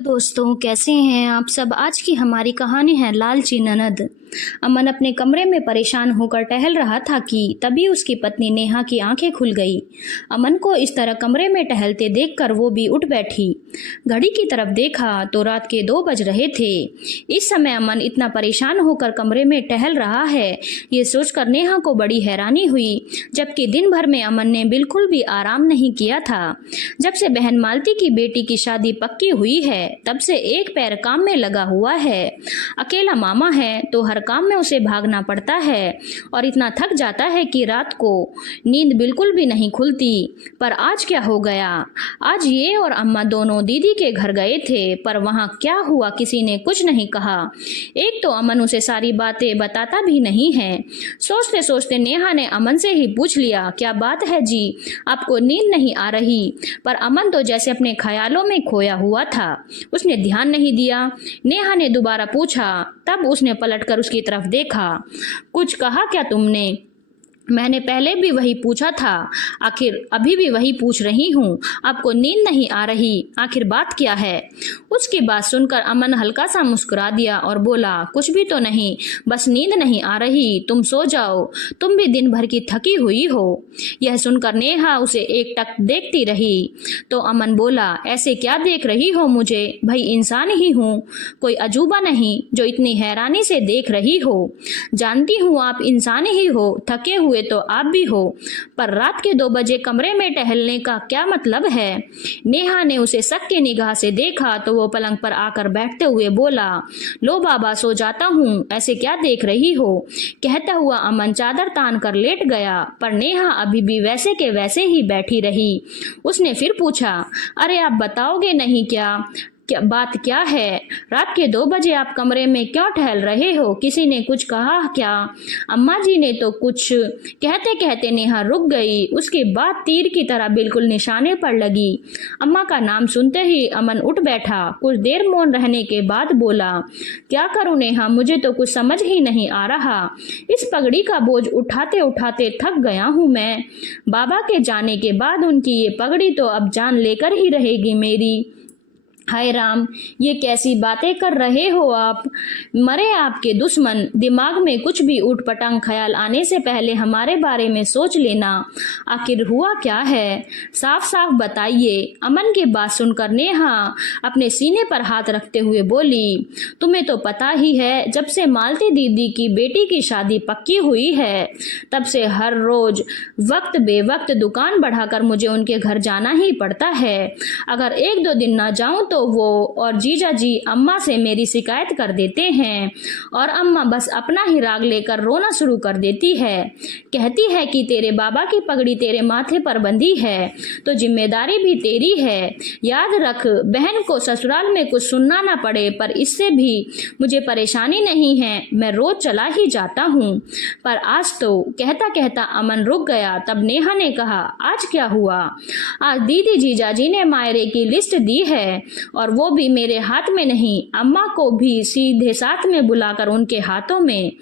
दोस्तों, कैसे हैं आप सब। आज की हमारी कहानी है लालची ननद। अमन अपने कमरे में परेशान होकर टहल रहा था कि तभी उसकी पत्नी नेहा की आंखें खुल गई। अमन को इस तरह कमरे में टहलते देखकर वो भी उठ बैठी। घड़ी की तरफ देखा तो रात के 2 बज रहे थे। इस समय अमन इतना परेशान होकर कमरे में टहल रहा है, ये सोचकर नेहा को बड़ी हैरानी हुई, जबकि दिन भर में अमन ने बिल्कुल भी आराम नहीं किया था। जब से बहन मालती की बेटी की शादी पक्की हुई है तब से एक पैर काम में लगा हुआ है। अकेला मामा है तो हर काम में उसे भागना पड़ता है और इतना थक जाता है कि रात को नींद बिल्कुल भी नहीं खुलती। पर आज क्या हो गया। आज ये और अम्मा दोनों दीदी के घर गए थे, पर वहाँ क्या हुआ किसी ने कुछ नहीं कहा। एक तो अमन उसे सारी बातें बताता भी नहीं है। सोचते सोचते नेहा ने अमन से ही पूछ लिया, क्या बात है जी, आपको नींद नहीं आ रही। पर अमन तो जैसे अपने ख्यालों में खोया हुआ था, उसने ध्यान नहीं दिया। नेहा ने दोबारा पूछा, तब उसने पलटकर उसकी तरफ देखा। कुछ कहा क्या तुमने? मैंने पहले भी वही पूछा था, आखिर अभी भी वही पूछ रही हूँ। आपको नींद नहीं आ रही, आखिर बात क्या है? उसकी बात सुनकर अमन हल्का सा मुस्कुरा दिया और बोला, कुछ भी तो नहीं, बस नींद नहीं आ रही। तुम सो जाओ, तुम भी दिन भर की थकी हुई हो। यह सुनकर नेहा उसे एकटक देखती रही। तो अमन बोला, ऐसे क्या देख रही हो मुझे? भाई इंसान ही हूँ, कोई अजूबा नहीं जो इतनी हैरानी से देख रही हो। जानती हूँ आप इंसान ही हो, थके हुए तो आप भी हो, पर रात के 2 बजे कमरे में टहलने का क्या मतलब है? नेहा ने उसे शक की निगाह से देखा तो वो पलंग पर आकर बैठते हुए बोला, लो बाबा सो जाता हूँ, ऐसे क्या देख रही हो? कहता हुआ अमन चादर तान कर लेट गया, पर नेहा अभी भी वैसे के वैसे ही बैठी रही। उसने फिर पूछा, अरे आप बताओगे नहीं क्या? क्या बात क्या है? रात के 2 बजे आप कमरे में क्यों टहल रहे हो? किसी ने कुछ कहा क्या? अम्मा जी ने तो कुछ। कहते कहते नेहा रुक गई। उसके बाद तीर की तरह बिल्कुल निशाने पर लगी। अम्मा का नाम सुनते ही अमन उठ बैठा। कुछ देर मौन रहने के बाद बोला, क्या करूं नेहा, मुझे तो कुछ समझ ही नहीं आ रहा। इस पगड़ी का बोझ उठाते उठाते थक गया हूं मैं। बाबा के जाने के बाद उनकी ये पगड़ी तो अब जान लेकर ही रहेगी मेरी। हाय राम, ये कैसी बातें कर रहे हो आप? मरे आपके दुश्मन। दिमाग में कुछ भी ऊटपटांग ख्याल आने से पहले हमारे बारे में सोच लेना। आखिर हुआ क्या है, साफ साफ बताइए। अमन की बात सुनकर नेहा अपने सीने पर हाथ रखते हुए बोली, तुम्हें तो पता ही है, जब से मालती दीदी की बेटी की शादी पक्की हुई है तब से हर रोज वक्त बेवक्त दुकान बढ़ाकर मुझे उनके घर जाना ही पड़ता है। अगर 1-2 दिन ना जाऊं तो वो और जीजा जी अम्मा से मेरी शिकायत कर देते हैं और अम्मा बस अपना ही राग लेकर रोना शुरू कर देती है। कहती है कि तेरे बाबा की पगड़ी तेरे माथे पर बंधी है तो जिम्मेदारी भी तेरी है। याद रख, बहन को ससुराल में कुछ सुनना ना पड़े, पर इससे भी मुझे परेशानी नहीं है, मैं रोज चला ही जाता हूँ। पर आज तो। कहता कहता अमन रुक गया। तब नेहा ने कहा, आज क्या हुआ? आज दीदी जीजाजी ने मायरे की लिस्ट दी है और वो भी मेरे हाथ में नहीं, अम्मा को भी सीधे साथ में बुलाकर उनके हाथों में।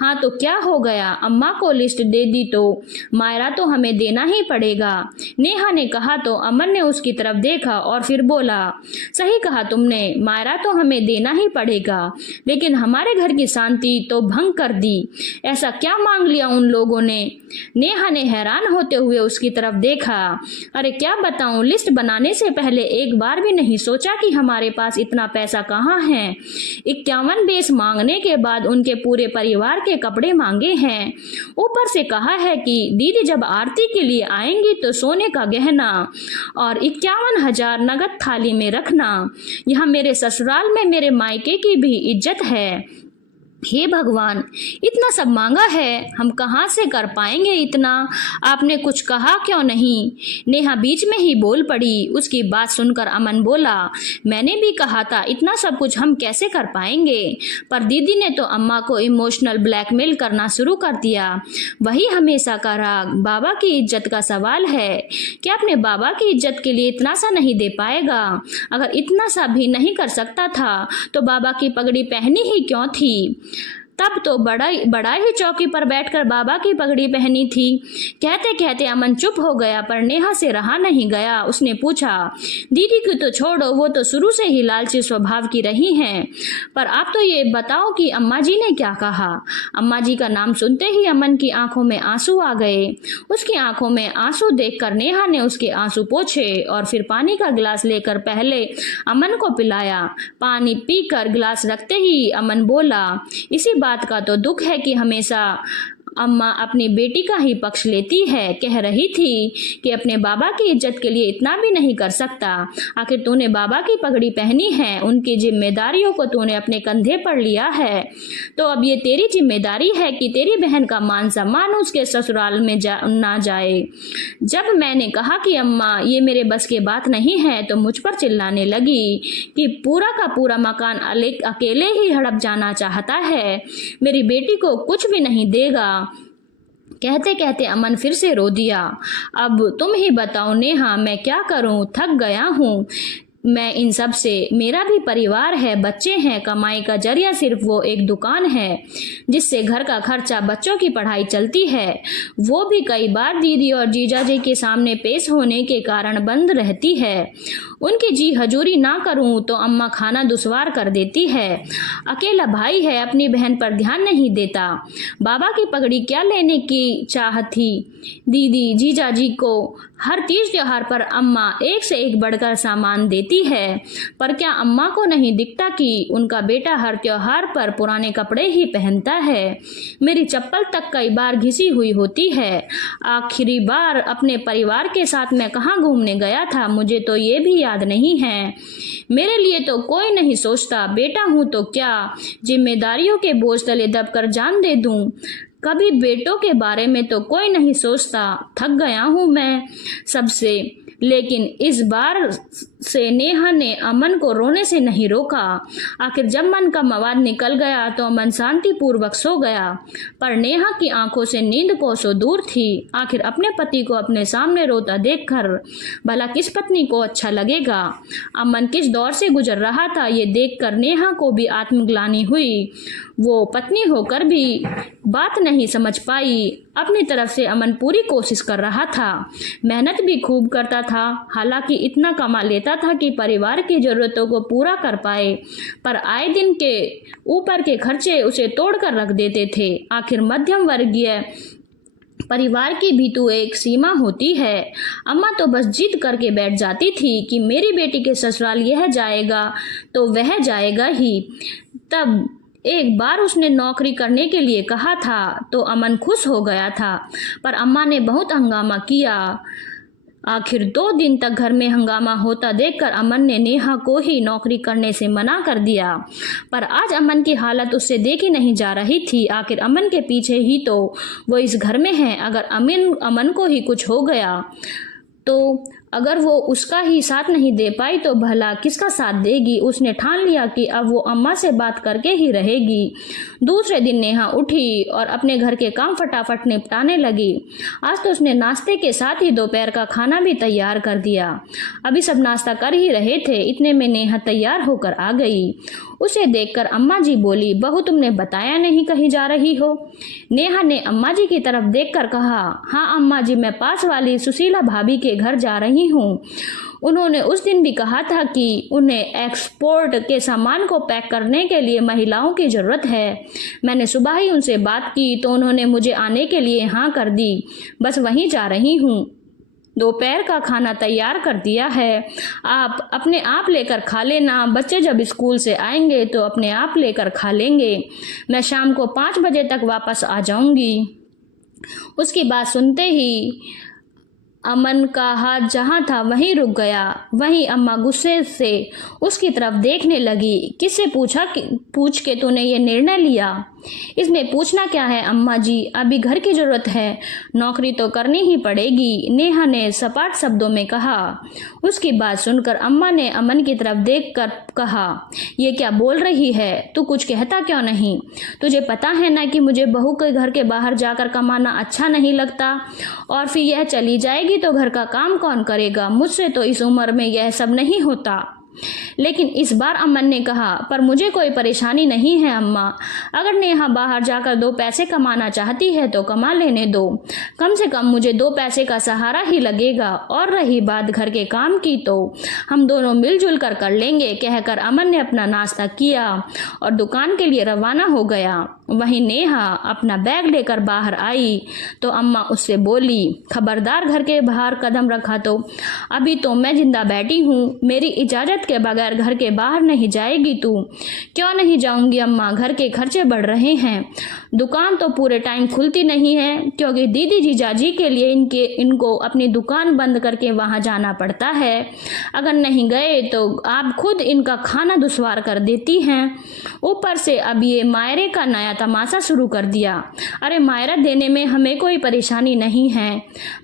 हाँ तो क्या हो गया, अम्मा को लिस्ट दे दी तो मायरा तो हमें देना ही पड़ेगा। नेहा ने कहा तो अमन ने उसकी तरफ देखा और फिर बोला, सही कहा तुमने, मायरा तो हमें देना ही पड़ेगा, लेकिन हमारे घर की शांति तो भंग कर दी। ऐसा क्या मांग लिया उन लोगों ने? नेहा ने हैरान होते हुए उसकी तरफ देखा। अरे क्या बताऊं, लिस्ट बनाने से पहले एक बार भी नहीं सोचा कि हमारे पास इतना पैसा कहाँ है। 51 बेस मांगने के बाद उनके पूरे परिवार के कपड़े मांगे हैं। ऊपर से कहा है कि दीदी जब आरती के लिए आएंगी तो सोने का गहना और 51,000 नगद थाली में रखना। यहाँ मेरे ससुराल में मेरे मायके की भी इज्जत है। हे भगवान, इतना सब मांगा है, हम कहाँ से कर पाएंगे इतना? आपने कुछ कहा क्यों नहीं? नेहा बीच में ही बोल पड़ी। उसकी बात सुनकर अमन बोला, मैंने भी कहा था इतना सब कुछ हम कैसे कर पाएंगे, पर दीदी ने तो अम्मा को इमोशनल ब्लैकमेल करना शुरू कर दिया। वही हमेशा का राग, बाबा की इज्जत का सवाल है। क्या अपने बाबा की इज्जत के लिए इतना सा नहीं दे पाएगा? अगर इतना सा भी नहीं कर सकता था तो बाबा की पगड़ी पहनी ही क्यों थी? तब तो बड़ा ही चौकी पर बैठकर बाबा की पगड़ी पहनी थी। कहते कहते अमन चुप हो गया, पर नेहा से रहा नहीं गया। उसने पूछा, दीदी की तो छोड़ो, वो तो शुरू से ही लालची स्वभाव की रही हैं, पर आप तो ये बताओ कि अम्मा जी ने क्या कहा। अम्मा जी का नाम सुनते ही अमन की आंखों में आंसू आ गए। उसकी आंखों में आंसू देखकर नेहा ने उसके आंसू पोंछे और फिर पानी का गिलास लेकर पहले अमन को पिलाया। पानी पीकर गिलास रखते ही अमन बोला, इसी बात का तो दुख है कि हमेशा अम्मा अपनी बेटी का ही पक्ष लेती है। कह रही थी कि अपने बाबा की इज्जत के लिए इतना भी नहीं कर सकता। आखिर तूने बाबा की पगड़ी पहनी है, उनकी जिम्मेदारियों को तूने अपने कंधे पर लिया है, तो अब ये तेरी जिम्मेदारी है कि तेरी बहन का मान सम्मान उसके ससुराल में ना जाए। जब मैंने कहा कि अम्मा ये मेरे बस की बात नहीं है, तो मुझ पर चिल्लाने लगी कि पूरा का पूरा मकान अकेले ही हड़प जाना चाहता है, मेरी बेटी को कुछ भी नहीं देगा। कहते कहते अमन फिर से रो दिया। अब तुम ही बताओ नेहा, मैं क्या करूं, थक गया हूं मैं इन सब से। मेरा भी परिवार है, बच्चे हैं, कमाई का जरिया सिर्फ वो एक दुकान है जिससे घर का खर्चा, बच्चों की पढ़ाई चलती है, वो भी कई बार दीदी और जीजा जी के सामने पेश होने के कारण बंद रहती है। उनकी जी हजूरी ना करूं तो अम्मा खाना दुश्वार कर देती है। अकेला भाई है, अपनी बहन पर ध्यान नहीं देता। बाबा की पगड़ी क्या लेने की चाहत थी। दीदी जीजा जी को हर तीज त्योहार पर अम्मा एक से एक बढ़कर सामान देती है, पर क्या अम्मा को नहीं दिखता कि उनका बेटा हर त्योहार पर पुराने कपड़े ही पहनता है। मेरी चप्पल तक कई बार घिसी हुई होती है। आखिरी बार अपने परिवार के साथ मैं कहाँ घूमने गया था, मुझे तो ये भी याद नहीं है। मेरे लिए तो कोई नहीं सोचता। बेटा हूँ तो क्या जिम्मेदारियों के बोझ तले दबकर जान दे दूं। कभी बेटों के बारे में तो कोई नहीं सोचता। थक गया हूँ मैं सबसे। लेकिन इस बार से नेहा ने अमन को रोने से नहीं रोका। आखिर जब मन का मवाद निकल गया तो अमन शांतिपूर्वक सो गया, पर नेहा की आंखों से नींद कोसों दूर थी। आखिर अपने पति को अपने सामने रोता देखकर भला किस पत्नी को अच्छा लगेगा। अमन किस दौर से गुजर रहा था, ये देखकर नेहा को भी आत्मग्लानि हुई। वो पत्नी होकर भी बात नहीं समझ पाई। अपनी तरफ से अमन पूरी कोशिश कर रहा था, मेहनत भी खूब करता था, हालांकि इतना कमा लेता था कि परिवार की जरूरतों को पूरा कर पाए, पर आए दिन के ऊपर के खर्चे उसे तोड़कर रख देते थे। आखिर मध्यम वर्गीय परिवार की भी तो एक सीमा होती है। अम्मा तो बस जिद करके बैठ जाती थी कि मेरी बेटी के ससुराल यह जाएगा तो वह जाएगा ही। तब एक बार उसने नौकरी करने के लिए कहा था तो अमन खुश हो गया था, पर अम्मा ने बहुत हंगामा किया। आखिर 2 दिन तक घर में हंगामा होता देखकर अमन ने नेहा को ही नौकरी करने से मना कर दिया, पर आज अमन की हालत उससे देखी नहीं जा रही थी। आखिर अमन के पीछे ही तो वो इस घर में है। अगर अमन को ही कुछ हो गया तो अगर वो उसका ही साथ नहीं दे पाई तो भला किसका साथ देगी। उसने ठान लिया कि अब वो अम्मा से बात करके ही रहेगी। दूसरे दिन नेहा उठी और अपने घर के काम फटाफट निपटाने लगी। आज तो उसने नाश्ते के साथ ही दोपहर का खाना भी तैयार कर दिया। अभी सब नाश्ता कर ही रहे थे, इतने में नेहा तैयार होकर आ गई। उसे देखकर अम्मा जी बोली, बहू तुमने बताया नहीं कहीं जा रही हो। नेहा ने अम्मा जी की तरफ देखकर कहा, हाँ अम्मा जी, मैं पास वाली सुशीला भाभी के घर जा रही हूँ। उन्होंने उस दिन भी कहा था कि उन्हें एक्सपोर्ट के सामान को पैक करने के लिए महिलाओं की ज़रूरत है। मैंने सुबह ही उनसे बात की तो उन्होंने मुझे आने के लिए हाँ कर दी। बस वहीं जा रही हूँ। दोपहर का खाना तैयार कर दिया है, आप अपने आप लेकर खा लेना। बच्चे जब स्कूल से आएंगे तो अपने आप लेकर खा लेंगे। मैं शाम को 5 बजे तक वापस आ जाऊंगी। उसकी बात सुनते ही अमन का हाथ जहाँ था वहीं रुक गया। वहीं अम्मा गुस्से से उसकी तरफ देखने लगी। किससे पूछ के तूने ये निर्णय लिया? इसमें पूछना क्या है अम्मा जी, अभी घर की जरूरत है, नौकरी तो करनी ही पड़ेगी, नेहा ने सपाट शब्दों में कहा। उसकी बात सुनकर अम्मा ने अमन की तरफ देखकर कहा, ये क्या बोल रही है? तू कुछ कहता क्यों नहीं? तुझे पता है ना कि मुझे बहू के घर के बाहर जाकर कमाना अच्छा नहीं लगता, और फिर यह चली जाएगी तो घर का काम कौन करेगा? मुझसे तो इस उम्र में यह सब नहीं होता। लेकिन इस बार अमन ने कहा, पर मुझे कोई परेशानी नहीं है अम्मा। अगर नेहा बाहर जाकर 2 पैसे कमाना चाहती है तो कमा लेने दो, कम से कम मुझे 2 पैसे का सहारा ही लगेगा। और रही बात घर के काम की तो हम दोनों मिलजुल कर लेंगे, कहकर अमन ने अपना नाश्ता किया और दुकान के लिए रवाना हो गया। वहीं नेहा अपना बैग लेकर बाहर आई तो अम्मा उससे बोली, खबरदार घर के बाहर कदम रखा तो। अभी तो मैं जिंदा बैठी हूँ, मेरी इजाज़त के बगैर घर के बाहर नहीं जाएगी तू। क्यों नहीं जाऊंगी अम्मा, घर के खर्चे बढ़ रहे हैं। दुकान तो पूरे टाइम खुलती नहीं है क्योंकि दीदी जीजाजी के लिए इनको अपनी दुकान बंद करके वहाँ जाना पड़ता है। अगर नहीं गए तो आप खुद इनका खाना दुश्वार कर देती हैं। ऊपर से अब ये मायरे का नया तमाशा शुरू कर दिया। अरे मायरा देने में हमें कोई परेशानी नहीं है,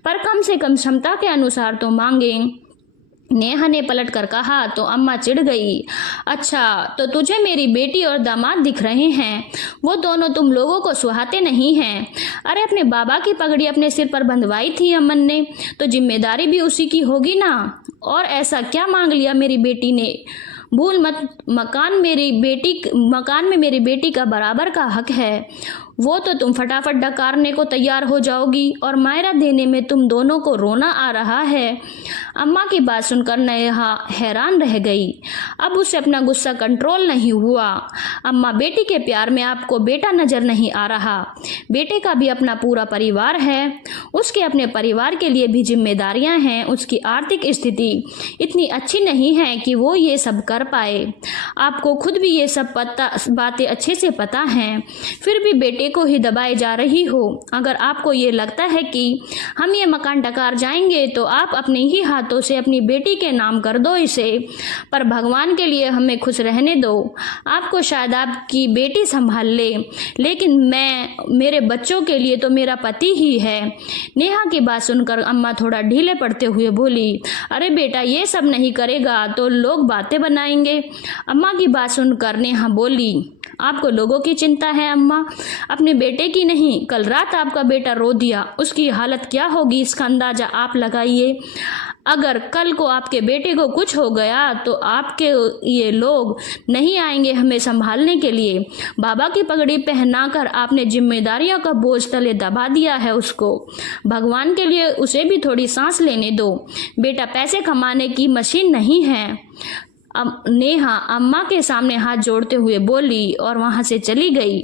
पर कम से कम क्षमता के अनुसार तो मांगें। नेहा ने पलट कर कहा तो अम्मा चिढ़ गई। अच्छा, तो तुझे मेरी बेटी और दामाद दिख रहे हैं, वो दोनों तुम लोगों को सुहाते नहीं हैं। अरे अपने बाबा की पगड़ी अपने सिर पर बंधवाई थी अमन ने, तो जिम्मेदारी भी उसी की होगी ना। और ऐसा क्या मांग लिया मेरी बेटी ने? भूल मत, मकान में मेरी बेटी का बराबर का हक है, वो तो तुम फटाफट डकारने को तैयार हो जाओगी और मायरा देने में तुम दोनों को रोना आ रहा है। अम्मा की बात सुनकर नेहा हैरान रह गई। अब उसे अपना गुस्सा कंट्रोल नहीं हुआ। अम्मा, बेटी के प्यार में आपको बेटा नजर नहीं आ रहा? बेटे का भी अपना पूरा परिवार है, उसके अपने परिवार के लिए भी जिम्मेदारियां हैं। उसकी आर्थिक स्थिति इतनी अच्छी नहीं है कि वो ये सब कर पाए। आपको खुद भी ये सब बातें अच्छे से पता हैं, फिर भी बेटे को ही दबाए जा रही हो। अगर आपको ये लगता है कि हम ये मकान डकार जाएंगे तो आप अपने ही हाथों से अपनी बेटी के नाम कर दो इसे, पर भगवान के लिए हमें खुश रहने दो। आपको शायद आपकी बेटी संभाल ले, लेकिन मेरे बच्चों के लिए तो मेरा पति ही है। नेहा की बात सुनकर अम्मा थोड़ा ढीले पड़ते हुए बोली, अरे बेटा, ये सब नहीं करेगा तो लोग बातें बनाएंगे। अम्मा की बात सुनकर नेहा बोली, आपको लोगों की चिंता है अम्मा, अपने बेटे की नहीं। कल रात आपका बेटा रो दिया, उसकी हालत क्या होगी इसका अंदाजा आप लगाइए। अगर कल को आपके बेटे को कुछ हो गया तो आपके ये लोग नहीं आएंगे हमें संभालने के लिए। बाबा की पगड़ी पहनाकर आपने जिम्मेदारियों का बोझ तले दबा दिया है उसको। भगवान के लिए उसे भी थोड़ी सांस लेने दो। बेटा पैसे कमाने की मशीन नहीं है। नेहा अम्मा के सामने हाथ जोड़ते हुए बोली और वहां से चली गई।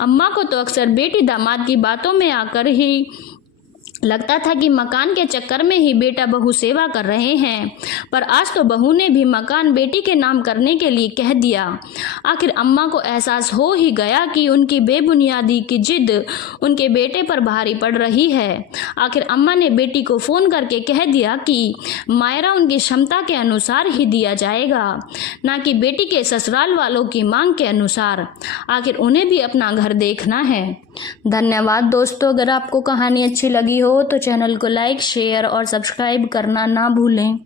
अम्मा को तो अक्सर बेटी दामाद की बातों में आकर ही लगता था कि मकान के चक्कर में ही बेटा बहू सेवा कर रहे हैं, पर आज तो बहू ने भी मकान बेटी के नाम करने के लिए कह दिया। आखिर अम्मा को एहसास हो ही गया कि उनकी बेबुनियादी की जिद उनके बेटे पर भारी पड़ रही है। आखिर अम्मा ने बेटी को फ़ोन करके कह दिया कि मायरा उनकी क्षमता के अनुसार ही दिया जाएगा, ना कि बेटी के ससुराल वालों की मांग के अनुसार। आखिर उन्हें भी अपना घर देखना है। धन्यवाद दोस्तों। अगर आपको कहानी अच्छी लगी हो तो चैनल को लाइक, शेयर और सब्सक्राइब करना ना भूलें।